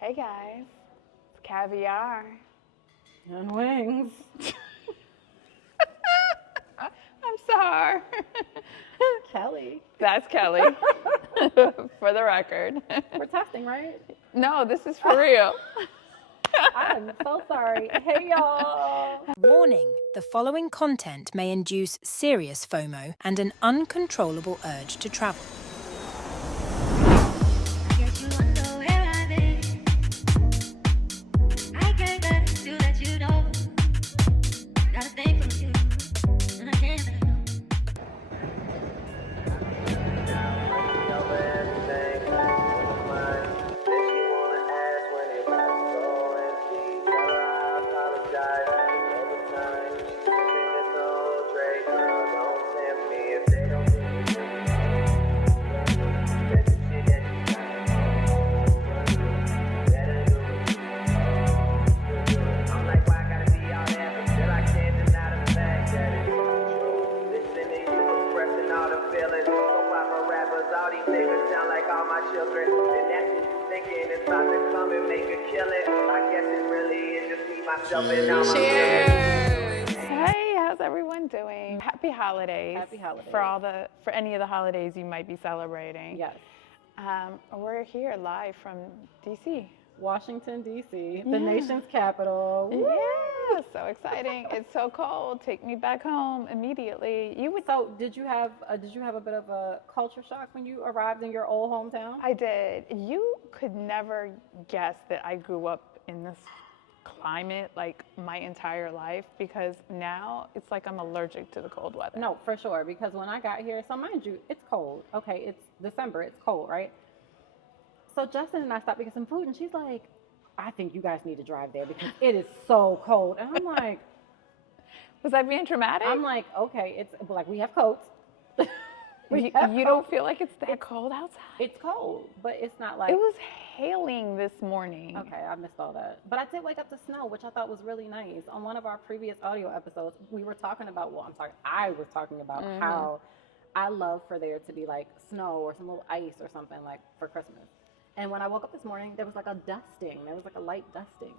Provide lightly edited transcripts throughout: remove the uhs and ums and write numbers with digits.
Hey guys, it's Caviar. And Wings. I'm Sahar. Kelley. That's Kelley, for the record. We're testing, right? No, this is for real. I'm so sorry. Hey, y'all. Warning, the following content may induce serious FOMO and an uncontrollable urge to travel. Cheers! Hey, how's everyone doing? Happy holidays. Happy holidays. For any of the holidays you might be celebrating. Yes. We're here live from DC. Washington, D.C., the nation's capital. Woo! Yeah, so exciting. It's so cold. Take me back home immediately. So did you have a bit of a culture shock when you arrived in your old hometown? I did. You could never guess that I grew up in this climate like my entire life, because now it's like I'm allergic to the cold weather. No, for sure, because when I got here, so mind you, it's cold. Okay, it's December, it's cold, right? So Justin and I stopped to get some food, and she's like, I think you guys need to drive there because it is so cold. And I'm like, was I being dramatic? I'm like, okay, it's like we have coats. You don't feel like it's that cold outside? It's cold, but it's not like... It was hailing this morning. Okay, I missed all that. But I did wake up to snow, which I thought was really nice. On one of our previous audio episodes, we were talking about, I was talking about how I love for there to be like snow or some little ice or something like for Christmas. And when I woke up this morning, there was like a dusting. There was like a light dusting.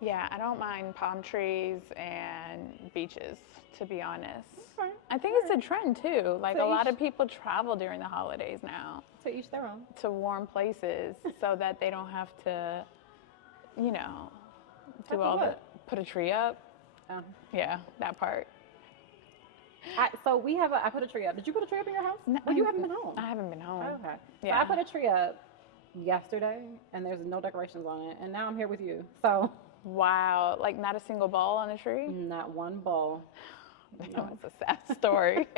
Yeah, I don't mind palm trees and beaches, to be honest. Okay. I think it's a trend too. Like a lot of people travel during the holidays now. To each their own. To warm places so that they don't have to, put a tree up. Yeah, that part. So I put a tree up. Did you put a tree up in your house? No, Well, you haven't been home. I haven't been home. Okay. Yeah. So I put a tree up yesterday, and there's no decorations on it, and now I'm here with you. So. Wow, like not a single ball on a tree? Not one ball. No. It's a sad story.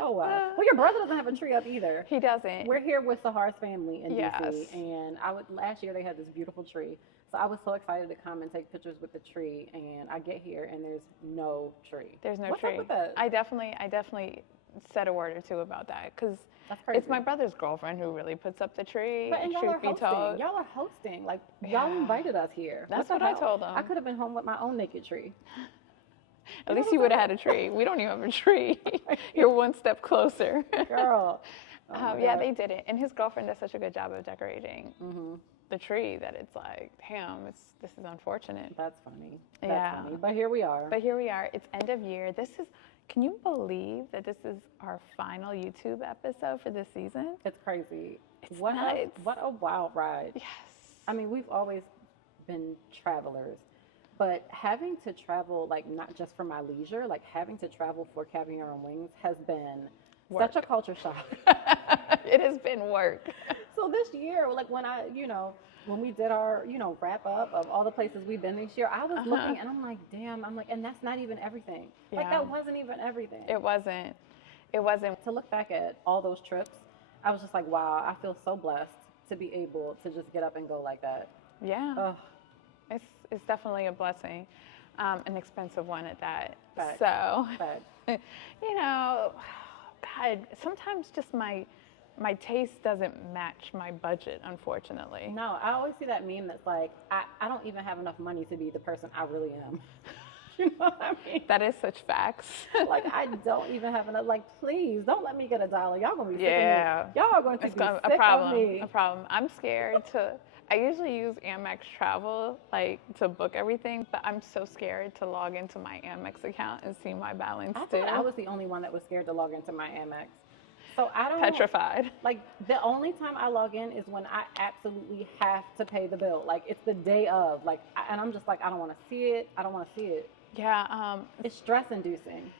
Oh, wow. Well, your brother doesn't have a tree up either. He doesn't. We're here with Sahar's family in Yes. DC, and last year they had this beautiful tree. So I was so excited to come and take pictures with the tree, and I get here and there's no tree. There's no What's tree. Up with that? I definitely said a word or two about that, because it's my brother's girlfriend who really puts up the tree. But, and y'all truth are be hosting. told, Y'all are hosting. Like, y'all invited us here. That's what I told them. I could have been home with my own naked tree. At least you would have had a tree. We don't even have a tree. You're one step closer. Girl. Yeah, they did it. And his girlfriend does such a good job of decorating the tree that it's like, damn, this is unfortunate. That's funny. That's funny. But here we are. It's end of year. Can you believe that this is our final YouTube episode for this season? It's crazy. It's what nuts. What a wild ride. Yes. I mean, we've always been travelers, but having to travel, like not just for my leisure, like having to travel for Caviar Wings has been such a culture shock. It has been work. So this year, like when we did our, wrap up of all the places we've been this year, I was looking and I'm like, damn, and that's not even everything. Yeah. Like that wasn't even everything. It wasn't. To look back at all those trips, I was just like, wow, I feel so blessed to be able to just get up and go like that. Yeah. Ugh. It's definitely a blessing. An expensive one at that. Facts. So, Facts. God, sometimes just my taste doesn't match my budget, unfortunately. No, I always see that meme that's like, I don't even have enough money to be the person I really am. You know what I mean? That is such facts. Like, I don't even have enough. Like, please don't let me get $1. Y'all gonna be sick Yeah. of me. Y'all are going to It's be a sick problem. of me. A problem. I'm scared to. I usually use Amex Travel, like, to book everything, but I'm so scared to log into my Amex account and see my balance I too. thought I was the only one that was scared to log into my Amex. So I don't. Petrified. Like, the only time I log in is when I absolutely have to pay the bill. Like, it's the day of. Like, and I'm just like, I don't want to see it. I don't want to see it. Yeah. It's stress inducing.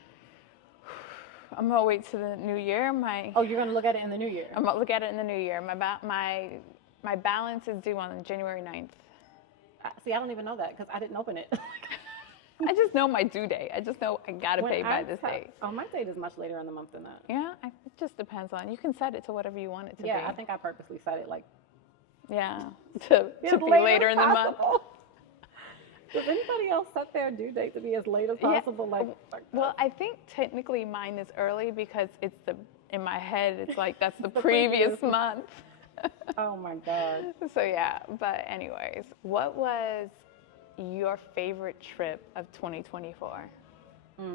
I'm gonna wait to the new year. Oh, you're gonna look at it in the new year. I'm gonna look at it in the new year. My balance is due on January 9th. See, I don't even know that because I didn't open it. I just know my due date. I just know I gotta pay by this date. Oh, my date is much later in the month than that. Yeah, it just depends on. You can set it to whatever you want it to be. Yeah, I think I purposely set it like. Yeah, to be later in the month. Does anybody else set their due date to be as late as possible? Yeah. Well, I think technically mine is early because it's in my head. It's like that's the previous month. Oh my God. So yeah, but anyways, what was your favorite trip of 2024? So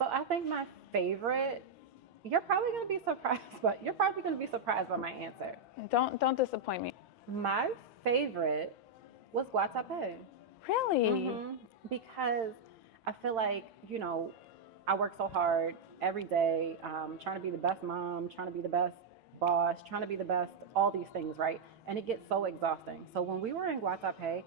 I think my favorite. You're probably gonna be surprised by my answer. Don't disappoint me. My favorite was Guatapé. Really? Because I feel like, I work so hard every day, trying to be the best mom, trying to be the best boss, trying to be the best, all these things, right? And it gets so exhausting. So when we were in Guatapé,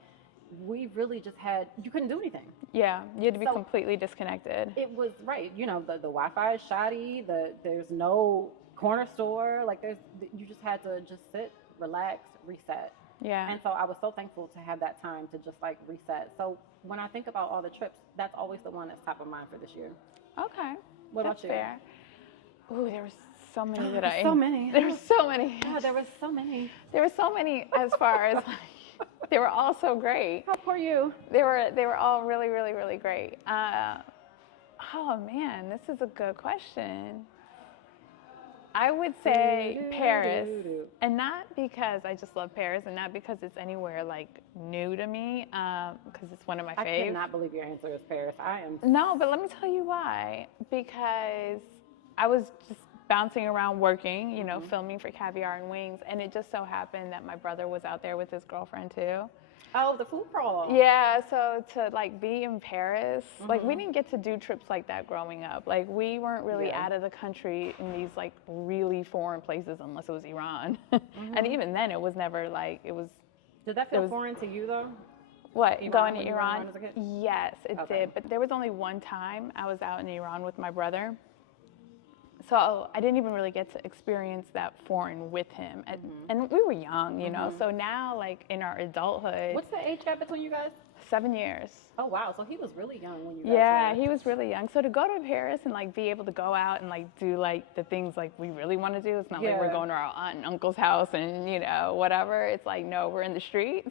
we really just you couldn't do anything. Yeah, you had to be completely disconnected. It was, right, the Wi-Fi is shoddy, there's no corner store, like you just had to just sit, relax, reset. Yeah. And so I was so thankful to have that time to just like reset. So when I think about all the trips, that's always the one that's top of mind for this year. Okay. What that's about you? Fair. Ooh, there were so many So many. There were so many. Yeah, there was so many. There were so many as far as they were all so great. How poor you? They were all really, really, really great. Oh man, this is a good question. I would say Paris, and not because I just love Paris, and not because it's anywhere like new to me, because it's one of my faves. I cannot believe your answer is Paris. I am. No, but let me tell you why. Because I was just bouncing around working, filming for Caviar Wings, and it just so happened that my brother was out there with his girlfriend too. Oh, the food crawl. Yeah, so to like be in Paris, like we didn't get to do trips like that growing up. Like we weren't really out of the country in these like really foreign places unless it was Iran. And even then it was never like, it was. Did that feel foreign to you though? What, going to Iran? Yes, it did. But there was only one time I was out in Iran with my brother. So I didn't even really get to experience that foreign with him. And we were young, so now like in our adulthood. What's the age gap between you guys? 7 years. Oh wow, so he was really young when you guys were. He was really young. So to go to Paris and like be able to go out and like do like the things like we really want to do, it's not like we're going to our aunt and uncle's house and whatever. It's like, no, we're in the streets.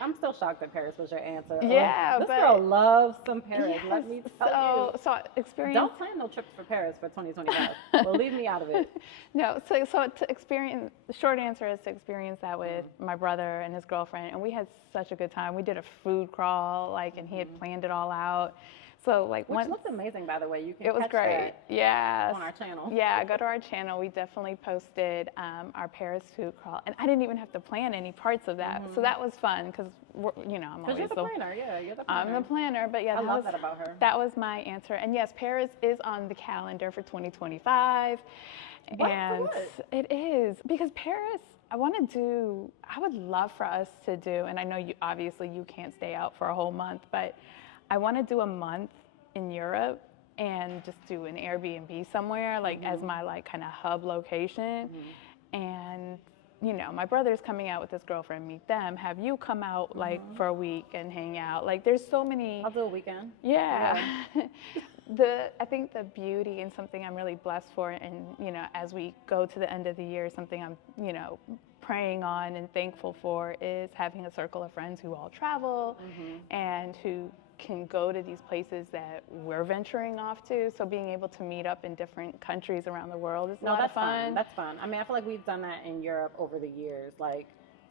I'm still shocked that Paris was your answer. Yeah, this girl loves some Paris. Yes, let me tell you. So experience. Don't plan no trips for Paris for 2025. Well, leave me out of it. No, so to experience, the short answer is to experience that with my brother and his girlfriend, and we had such a good time. We did a food crawl, and he had planned it all out. So which looked amazing, by the way. You can. It was catch great. That on our channel. Yeah, go to our channel. We definitely posted our Paris food crawl, and I didn't even have to plan any parts of that. So that was fun because I'm always you're the planner. Yeah, you're the planner. I'm the planner, but yeah, I love that about her. That was my answer. And yes, Paris is on the calendar for 2025. What? And it is because Paris. I would love for us to do, and I know you can't stay out for a whole month, but I want to do a month in Europe and just do an Airbnb somewhere, as my kind of hub location. And my brother's coming out with his girlfriend, meet them, have you come out for a week and hang out. There's so many. I'll do a weekend. Yeah. I think the beauty and something I'm really blessed for, and as we go to the end of the year, something I'm praying on and thankful for is having a circle of friends who all travel and who can go to these places that we're venturing off to. So being able to meet up in different countries around the world is a lot of fun. That's fun. I mean, I feel like we've done that in Europe over the years.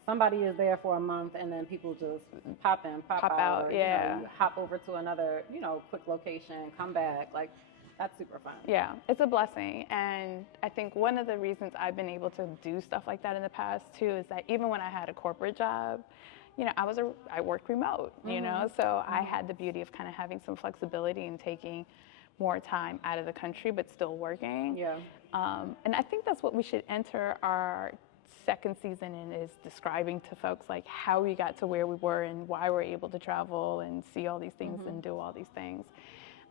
somebody is there for a month and then people just pop in, pop out, or, yeah. you hop over to another, quick location, come back. Like, that's super fun. Yeah, it's a blessing. And I think one of the reasons I've been able to do stuff like that in the past too is that even when I had a corporate job, I worked remote, so I had the beauty of kind of having some flexibility and taking more time out of the country, but still working. Yeah. And I think that's what we should enter our second season in, is describing to folks like how we got to where we were and why we're able to travel and see all these things and do all these things.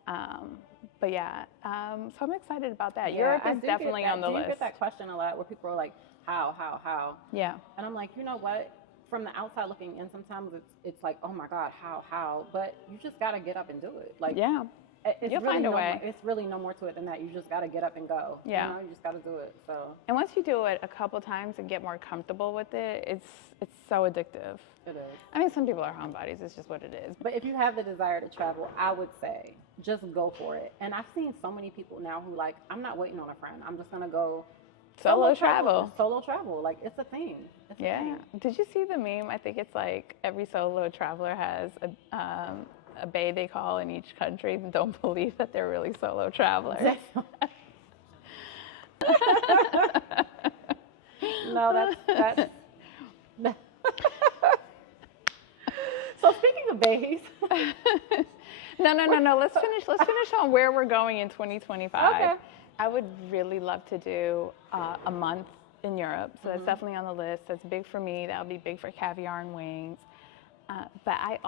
But yeah, so I'm excited about that. Yeah, Europe is definitely on the list. I get that question a lot where people are like, how? Yeah. And I'm like, you know what? From the outside looking in, sometimes it's like, oh my God, how? But you just got to get up and do it. Like, yeah. You'll find a way. It's really no more to it than that. You just got to get up and go. Yeah. You just got to do it. So. And once you do it a couple times and get more comfortable with it, it's so addictive. It is. I mean, some people are homebodies. It's just what it is. But if you have the desire to travel, I would say just go for it. And I've seen so many people now who like, I'm not waiting on a friend. I'm just going to go solo travel. Solo travel. Like, it's a thing. It's a thing. Did you see the meme? I think it's like every solo traveler has a bay they call in each country and don't believe that they're really solo travelers. No, that's So speaking of bays. No. Let's finish on where we're going in 2025. Okay. I would really love to do a month in Europe. So that's definitely on the list. That's big for me. That'll be big for Caviar Wings. But I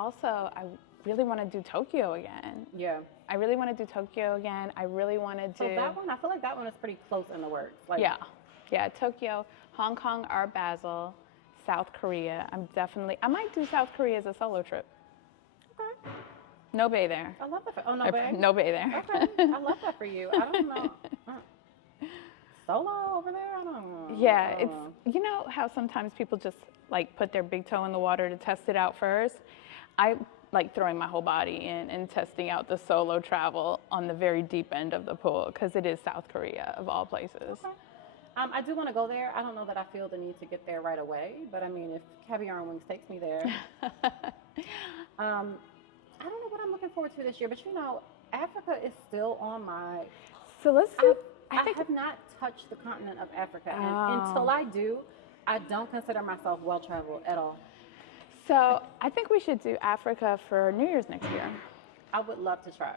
really want to do Tokyo again. Yeah. I really want to do Tokyo again. I really want to do. So that one, I feel like that one is pretty close in the works. Like, yeah, Tokyo, Hong Kong, Art Basel, South Korea. I might do South Korea as a solo trip. Okay. No bay there. I love that. Oh, no bay? No bay there. Okay. I love that for you. I don't know. Solo over there? I don't know. Yeah, it's, you know how sometimes people just like put their big toe in the water to test it out first? I like throwing my whole body in and testing out the solo travel on the very deep end of the pool, because it is South Korea of all places. Okay. I do want to go there. I don't know that I feel the need to get there right away, but I mean, if Caviar Wings takes me there. I don't know what I'm looking forward to this year, but Africa is still on my. So let's do. I have not touched the continent of Africa, and until I do, I don't consider myself well traveled at all. So I think we should do Africa for New Year's next year. I would love to try.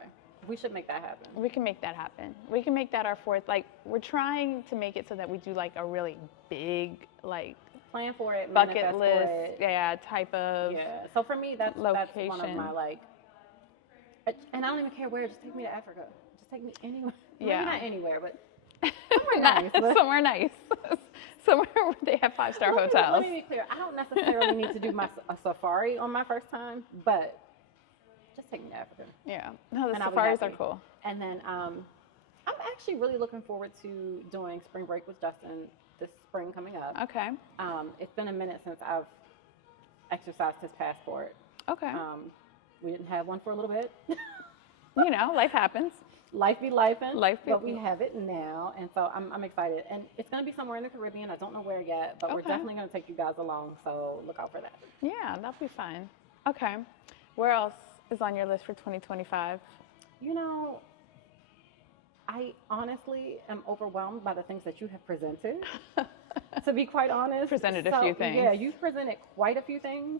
We should make that happen. We can make that happen. We can make that our fourth. Like, we're trying to make it so that we do like a really big, like, plan for it, bucket list, type of. Yeah. So for me, that's one of my like. And I don't even care where. Just take me to Africa. Just take me anywhere. Yeah. Maybe not anywhere, but somewhere nice. Somewhere nice. Somewhere where they have 5-star hotels. Let me be clear. I don't necessarily need to do a safari on my first time, but just take me to Africa. Yeah. No, the safaris are cool. And then I'm actually really looking forward to doing spring break with Justin this spring coming up. Okay. It's been a minute since I've exercised his passport. Okay. We didn't have one for a little bit. Life happens. Life be lifing. But we life. have it now, and so I'm excited. And it's going to be somewhere in the Caribbean. I don't know where yet, but we're definitely going to take you guys along, so look out for that. Yeah, that'll be fun. Okay. Where else is on your list for 2025? I honestly am overwhelmed by the things that you have presented, to be quite honest. Presented a few things. Yeah, you've presented quite a few things.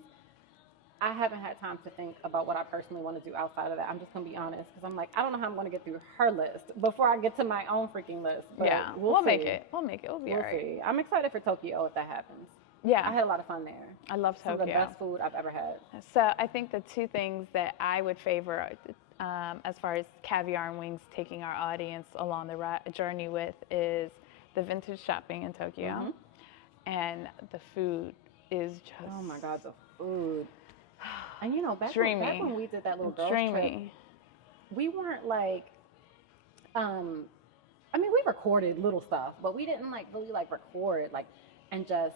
I haven't had time to think about what I personally want to do outside of that. I'm just going to be honest, because I'm like, I don't know how I'm going to get through her list before I get to my own freaking list. But yeah, we'll make it. We'll make it. We'll be all right. See. I'm excited for Tokyo if that happens. Yeah. I had a lot of fun there. I love Tokyo. Some of the best food I've ever had. So I think the two things that I would favor as far as Caviar Wings taking our audience along the journey with is the vintage shopping in Tokyo. And the food is just... Oh my God, the food. And back when we did that little girls trip, we weren't like, we recorded little stuff, but we didn't really record and just,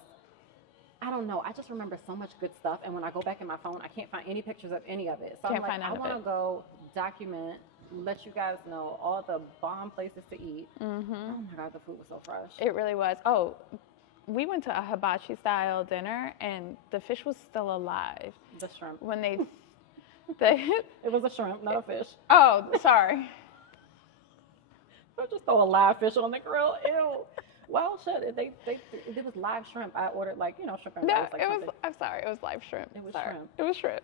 I don't know. I just remember so much good stuff. And when I go back in my phone, I can't find any pictures of any of it. So I'm like, I want to go document, let you guys know all the bomb places to eat. Oh my God, the food was so fresh. It really was. Oh, we went to a hibachi style dinner and the fish was still alive. The shrimp. When they It was a shrimp, not a fish. oh, sorry. So just throw a live fish on the grill. Ew. Well, shit. It was live shrimp. I ordered shrimp and No, rice. Like it was. something. I'm sorry. It was live shrimp. It was Sorry. shrimp. It was shrimp.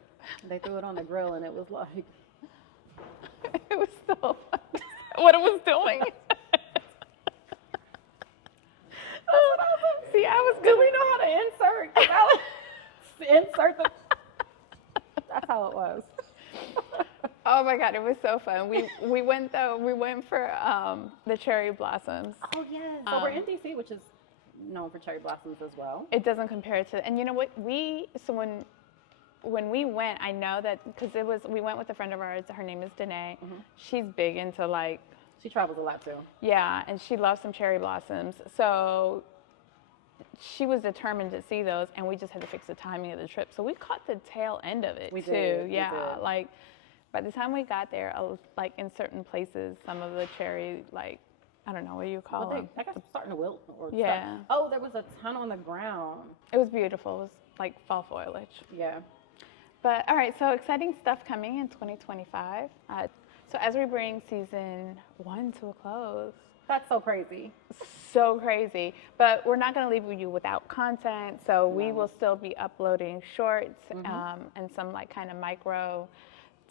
They threw it on the grill and it was like. It was still what it was doing. See, I was Do good. we know how to insert? 'Cause I was- insert the. That's how it was. Oh my God, it was so fun. We went for the cherry blossoms. Oh yes. So we're in DC, which is known for cherry blossoms as well. It doesn't compare to, and you know what? When we went, I know that because we went with a friend of ours. Her name is Danae. Mm-hmm. She's big into like, She travels a lot too. yeah, and she loves some cherry blossoms. So she was determined to see those, and we just had to fix the timing of the trip. So we caught the tail end of it We too. did, Yeah, we did. like by the time we got there, like in certain places, some of the cherry, like I don't know what you call them. I guess starting to wilt or Yeah. stuff. Oh, there was a ton on the ground. It was beautiful. It was like fall foliage. Yeah. But all right, so exciting stuff coming in 2025. So as we bring season 1 to a close, That's so crazy. so crazy. But we're not going to leave you without content. So we will still be uploading shorts and some like kind of micro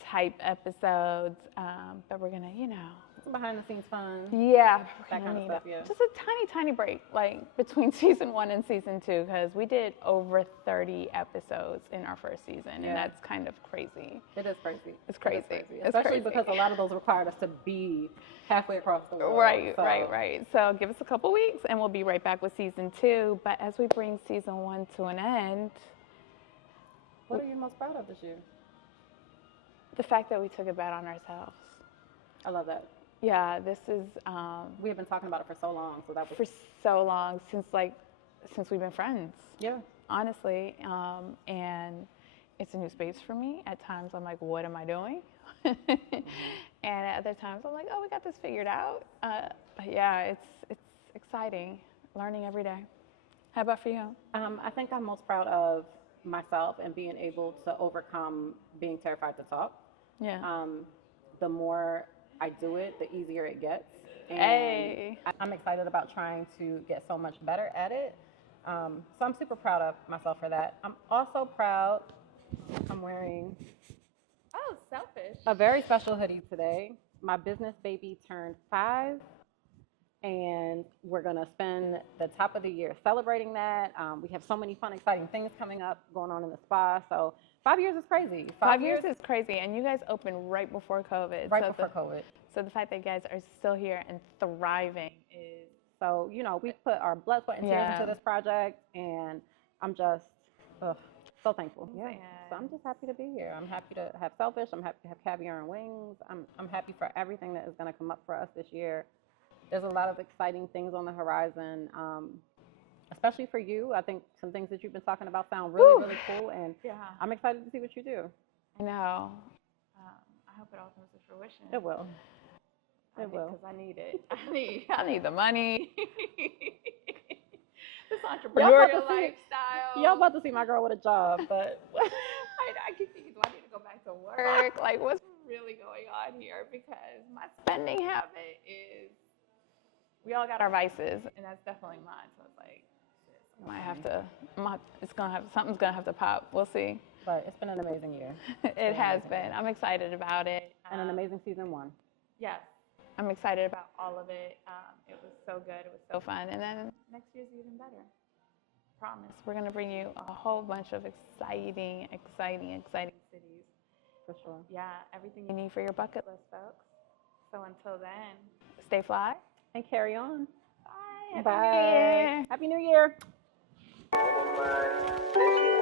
type episodes. But we're going to, Some behind the scenes fun. yeah, That kind of stuff, yeah. just a tiny break, like between season 1 and season 2, because we did over 30 episodes in our first season, Yeah. and that's kind of crazy. It is crazy. It's crazy. It is crazy. It's Especially crazy. because a lot of those required us to be halfway across the world. Right, so. right. So give us a couple weeks, and we'll be right back with season 2. But as we bring season 1 to an end, What are you most proud of this year? the fact that we took a bet on ourselves. I love that. Yeah, this is We have been talking about it for so long, so that was. for so long since we've been friends. Yeah. Honestly, and it's a new space for me. At times I'm like, what am I doing? And at other times I'm like, oh, we got this figured out. But yeah, it's exciting, learning every day. How about for you? I think I'm most proud of myself and being able to overcome being terrified to talk. Yeah. The more I do it, the easier it gets. And Hey. I'm excited about trying to get so much better at it. So I'm super proud of myself for that. I'm also proud I'm wearing Oh, selfish. a very special hoodie today. My business baby turned 5, and we're going to spend the top of the year celebrating that. We have so many fun, exciting things coming up going on in the spa. So 5 years is crazy. 5 years is crazy, and you guys opened right before COVID. right so before COVID. So the fact that you guys are still here and thriving is So, we put our blood, sweat, and tears Yeah. into this project, and I'm just so thankful. Yeah. Yeah. So I'm just happy to be here. I'm happy to have Selfish. I'm happy to have Caviar and Wings. I'm happy for everything that is going to come up for us this year. There's a lot of exciting things on the horizon, especially for you. I think some things that you've been talking about sound really cool, and Yeah. I'm excited to see what you do. I know. I hope it all comes to fruition. It will. It will. Because I need it. I need the money. This entrepreneurial lifestyle. Y'all about to see my girl with a job, but I keep thinking, do I need to go back to work? Like, what's really going on here? Because my spending habit is, we all got our vices, and that's definitely mine. So it's like, something's gonna have to pop. We'll see. but it's been an amazing year. It has been. I'm excited about it. And an amazing season 1. Yes. I'm excited about all of it. It was so good. It was so fun. And then next year's even better. Promise. We're going to bring you a whole bunch of exciting cities. For sure. Yeah, everything you need for your bucket list, folks. So until then, stay fly. And carry on. Bye. Happy Bye. New Year. Happy New Year.